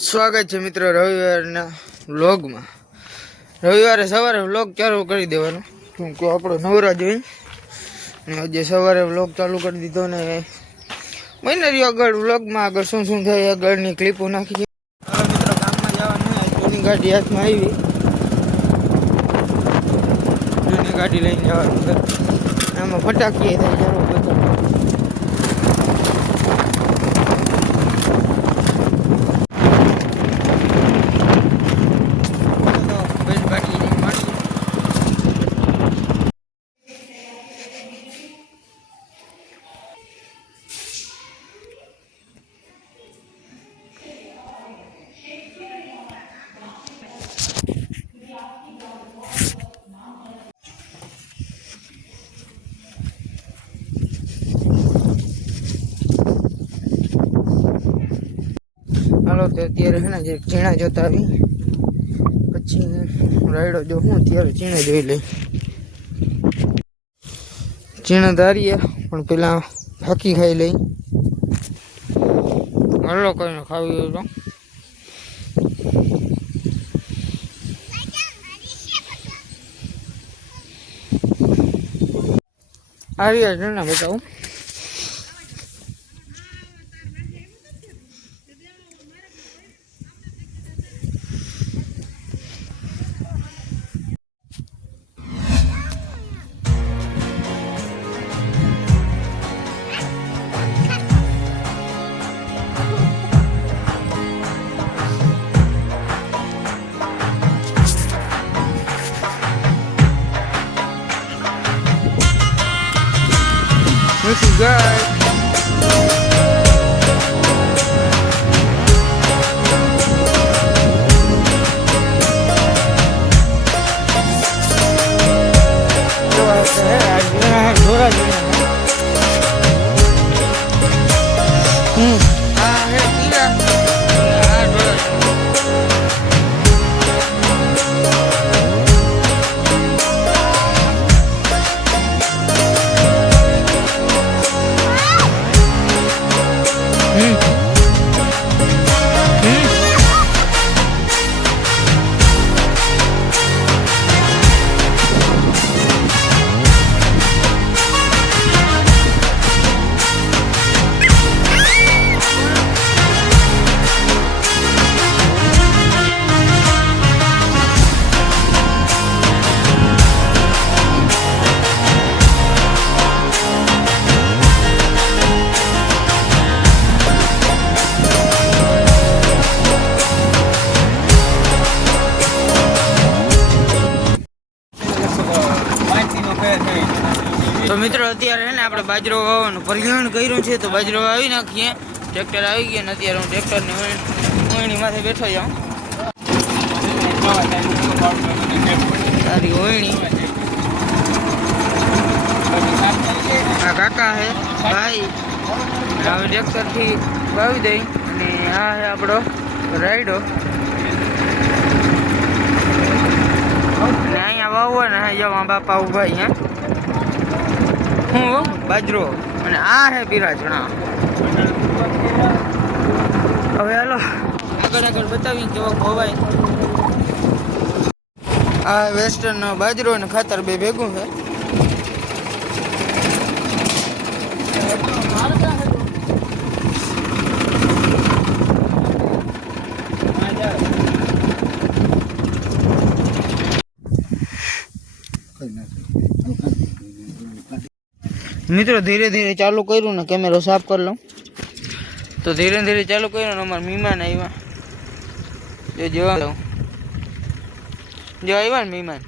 સ્વાગત છે મિત્રો રવિવારના વ્લોગમાં। રવિવારે સવારે વ્લોગ ચાલુ કરી દેવાનો, કેમ કે આપણો નવરા જોઈએ ને આજે સવારે વ્લોગ ચાલુ કરી દીધો ને મહિનારી આગળ વ્લોગમાં આગળ શું શું થાય આગળની ક્લિપો નાખી છે। હવે મિત્રો ગામમાં જવાનું જૂની ગાડી હાથમાં આવી, જૂની ગાડી લઈને જવાનું, આમાં ફટાકીએ થાય જરૂર બધું। હાલો તો અત્યારે છે ને જે ચીણા જોતા આવી, પછી રાયડો જો હું ત્યારે ચીણા જોઈ લઈ। ચીણા ધારીએ પણ પેલા ફાકી ખાઈ લઈ। હાલો કોઈને ખાવી હોય તો આવી છે ને બતાવું। This is good. તો મિત્રો અત્યારે છે ને આપણે બાજરો વાવવાનું પરિણામ કર્યું છે, તો બાજરો વાવી નાખીએ। ટ્રેક્ટર આવી ગયા ને અત્યારે હું ટ્રેક્ટરની ઓયણી માથે બેઠો જાઉં। તારી ઓયણી આ કાકા હે ભાઈ, હવે ટ્રેક્ટરથી વાવી દઈ અને આ છે આપણો રાયડો અને અહીંયા વાવવાના હે જવા બાપા ઉભા હે હું બાજરો અને આ હે પીરા ચણા। હવે હાલો આગળ બતાવી કેવો ખવાય। આ વેસ્ટર્ન બાજરો અને ખાતર બે ભેગું છે। મિત્રો ધીરે ધીરે ચાલુ કર્યું ને કેમેરો સાફ કરી લઉં, તો ધીરે ધીરે ચાલુ કર્યું ને અમારા મહેમાન આવ્યા, જો જોવા દઉં, જો આવ્યા ને મહેમાન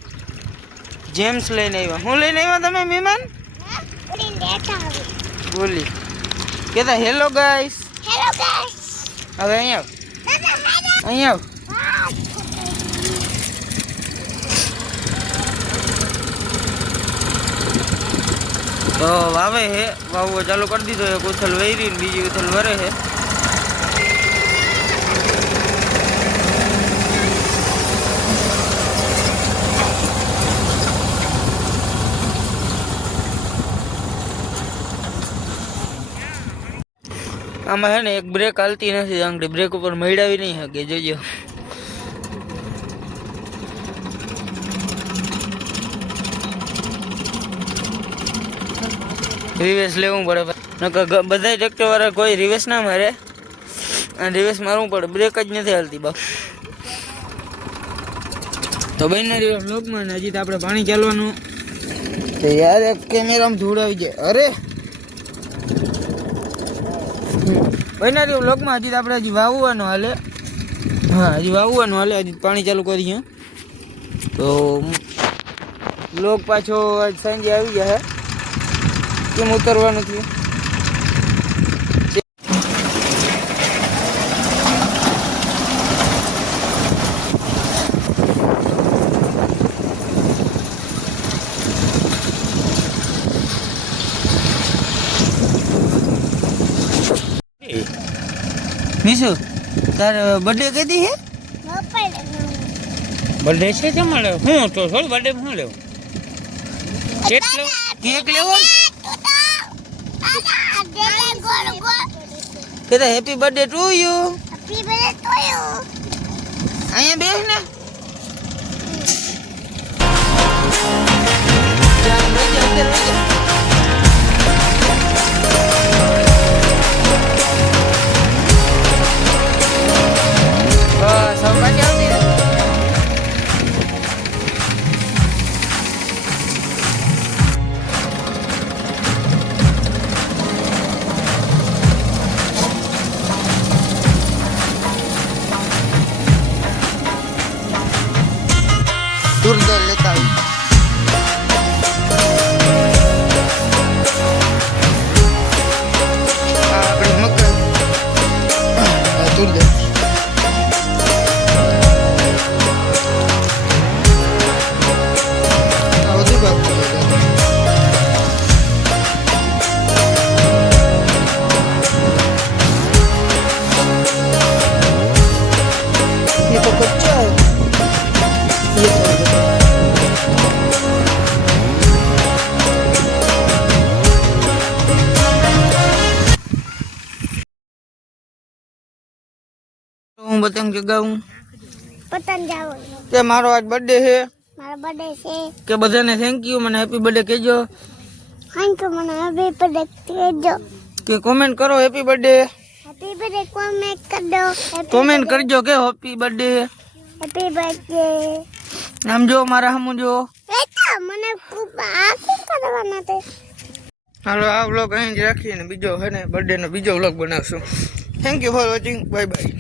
જેમ્સ લઈને આવ્યા। શું લઈને આવ્યા તમે મહેમાન? બોલી કેતા હેલો ગાઈસ। હવે અહીંયા અહીંયા તો વાવે હે, વાવવો ચાલુ કરી દીધો। એક ઉથલ વૈરી ને બીજી ઉથલ વરે હે। આમાં હે ને એક બ્રેક હાલતી નથી, આંગળી બ્રેક ઉપર મળાવી નહીં શકે, જોજો. રિવેસ લેવું પડે, નકર બધા ટ્રેક્ટર વાળા કોઈ રિવેસ ના મારે, અને રિવેસ મારવું પડે, બ્રેક જ નથી હાલતી બાપ. તો બહેનના વ્લોગમાં ને હજી તો આપણે પાણી ચાલવાનું યાર, એક કેમેરામાં ધૂળ આવી જાય. અરે બહેનના વ્લોગમાં હજી તો આપણે હજી વાવવાનું હાલે. હા, હજી વાવવાનું હાલે, હજી પાણી ચાલુ કરીએ. તો વ્લોગ પાછો આજ સાંજે આવી ગયા હે, કેમ ઉતરવાનું થયું. મિશુ, તાર બર્થડે કીધી હે? બર્થડે છે તમારે? હું તો થોડું બર્થડે શું લેવું? કેક લેવો કે હેપી બર્થડે ટુ યુ. અહીંયા બેસ ને. દૂર લેતા આપણે મકાન દૂર દે. ये तो कच्चा है. હું પતંગ ચગાવું. પતંગ જાવો કે મારો આજ બર્થડે છે. મારો બર્થડે છે. કે બધાને થેન્ક યુ, મને હેપી બર્થડે કહેજો. થેન્ક યુ, મને હેપી બર્થડે કહેજો. કે કોમેન્ટ કરો happy birthday. Happy birthday comment કરજો. કોમેન્ટ કરજો કે હેપી બર્થડે. Happy birthday. આમ જો મારા હમું જો. એતા મને ખૂબ આખી કરવાના છે. હાલો, આ વ્લોગ અહીં જ રાખીએ ને બીજો હે ને બર્થડે નો બીજો વ્લોગ બનાવશું. Thank you for watching. Bye bye.